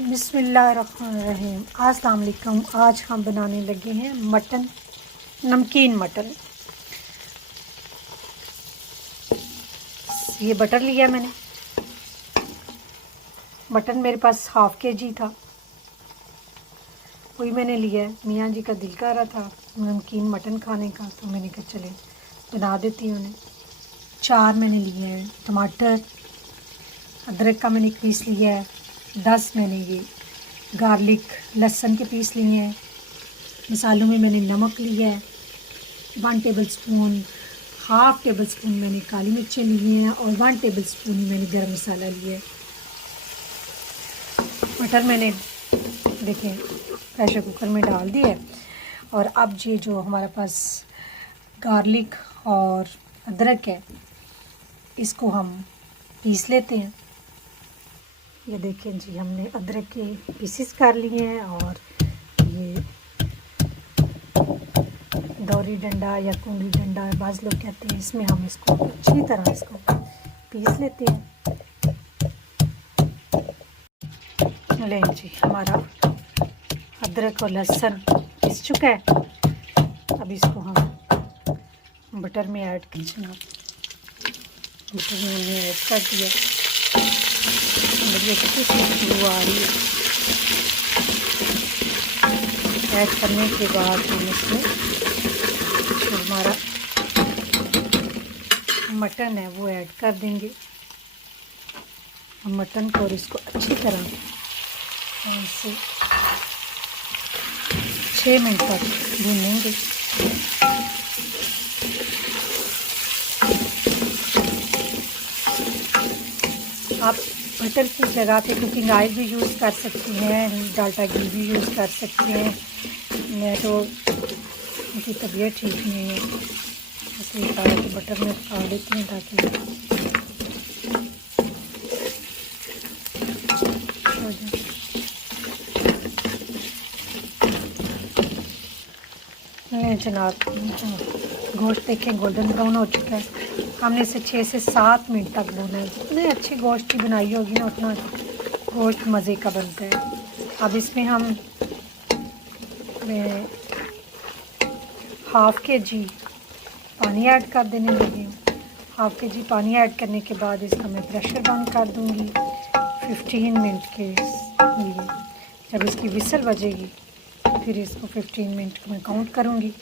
बिस्मिल्लाहिर्रहमानिर्रहीम। अस्सलाम वालेकुम। आज हम बनाने लगे हैं मटन, नमकीन मटन। ये बटर लिया मैंने। मटन मेरे पास हाफ़ kg था, वही मैंने लिया है। मियाँ जी का दिल कर रहा था नमकीन मटन खाने का, तो मैंने कहा चले बना देती हूँ उन्हें। 4 मैंने लिए हैं टमाटर, अदरक का मैंने एक पीस लिया है, 10 मैंने ये गार्लिक लहसुन के पीस लिए हैं। मसालों में मैंने नमक लिया है 1 टेबलस्पून, हाफ़ टेबल स्पून मैंने काली मिर्चें लिए हैं और 1 टेबल स्पून ही मैंने गरम मसाला लिया है। मटर मैंने देखें प्रेशर कुकर में डाल दिया है। और अब ये जो हमारे पास गार्लिक और अदरक है, इसको हम पीस लेते हैं। ये देखें जी, हमने अदरक के पीसेस कर लिए हैं और ये दौरी डंडा या कुंडी डंडा बाज़ लोग कहते हैं, इसमें हम इसको अच्छी तरह इसको पीस लेते हैं। लें जी, हमारा अदरक और लहसुन पीस चुका है। अब इसको हम बटर में ऐड कर देना। बटर में हमने ऐड कर दिया। बढ़िया अच्छी सी खुशबू आ रही है। ऐड करने के बाद हम इसमें जो हमारा मटन है वो ऐड कर देंगे। मटन को और इसको अच्छी तरह 5 से 6 मिनट तक भूनेंगे। आप बटर की जगह पे कुकिंग ऑयल भी यूज़ कर सकती हैं, डाल्डा घी भी यूज़ कर सकती हैं। मैं तो उनकी तबीयत ठीक नहीं है, इसलिए कहा कि बटर में खा लेती हूँ ताकि हो जाए। नहीं जनाब, गोश्त देखें गोल्डन ब्राउन हो चुका है। हमने इसे 6 से 7 मिनट तक भूना है। जितने अच्छी गोश्त की बनाई होगी ना, उतना गोश्त मज़े का बनता है। अब इसमें हम हाफ़ kg पानी ऐड कर देने लगी हूँ। हाफ़ kg पानी ऐड करने के बाद इसका मैं प्रेशर बंद कर दूँगी 15 मिनट के लिए। जब इसकी विसल बजेगी फिर इसको 15 मिनट में काउंट करूँगी।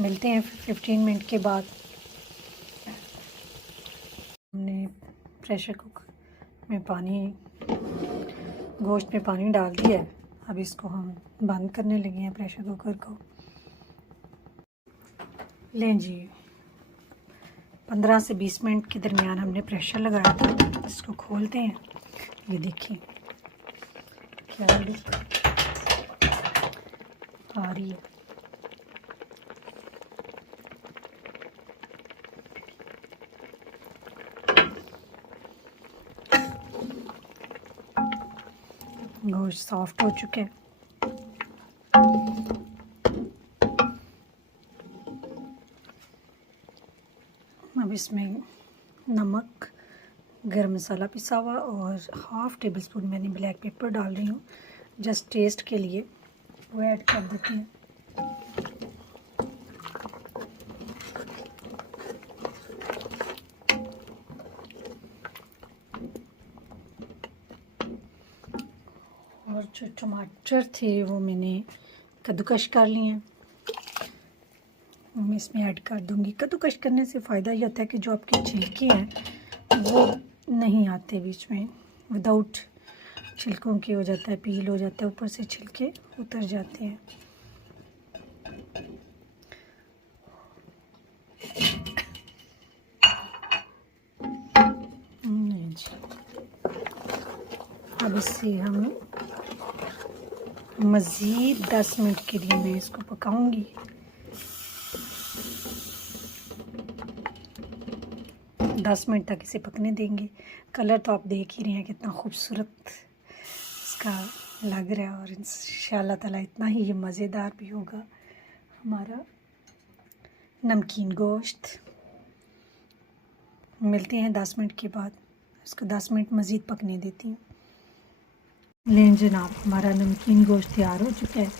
मिलते हैं 15 मिनट के बाद। हमने प्रेशर कुकर में गोश्त में पानी डाल दिया है। अब इसको हम बंद करने लगे हैं प्रेशर कुकर को। लें जी, 15 से 20 मिनट के दरमियान हमने प्रेशर लगाया था। इसको खोलते हैं। ये देखिए क्या लुक आ रही है। गोश्त सॉफ्ट हो चुके हैं। अब इसमें नमक, गरम मसाला पिसा हुआ और हाफ़ टेबल स्पून मैंने ब्लैक पेपर डाल रही हूँ जस्ट टेस्ट के लिए, वो ऐड कर देते हैं। और जो टमाटर थे वो मैंने कद्दूकश कर लिए हैं, मैं इसमें ऐड कर दूंगी। कद्दूकश करने से फ़ायदा ये होता है कि जो आपके छिलके हैं वो नहीं आते बीच में, विदाउट छिलकों के हो जाता है, पील हो जाता है, ऊपर से छिलके उतर जाते हैं। अब इससे हम मज़ीद 10 मिनट के लिए मैं इसको पकाऊंगी। 10 मिनट तक इसे पकने देंगे। कलर तो आप देख ही रहे हैं कितना खूबसूरत इसका लग रहा है और इंशाअल्लाह ताला इतना ही ये मज़ेदार भी होगा हमारा नमकीन गोश्त। मिलते हैं 10 मिनट के बाद। इसको 10 मिनट मज़ीद पकने देती हूँ। लें जनाब, हमारा नमकीन गोश्त तैयार हो चुका है।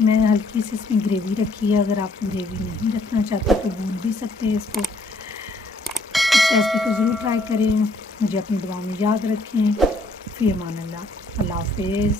मैं हल्की सी इसमें ग्रेवी रखी है। अगर आप ग्रेवी नहीं रखना चाहते तो भून भी सकते हैं इसको। इस रेसिपी को ज़रूर ट्राई करें। मुझे अपनी दुआ में याद रखें। फ़ी अमान अल्लाह। अल्लाह हाफ़िज़।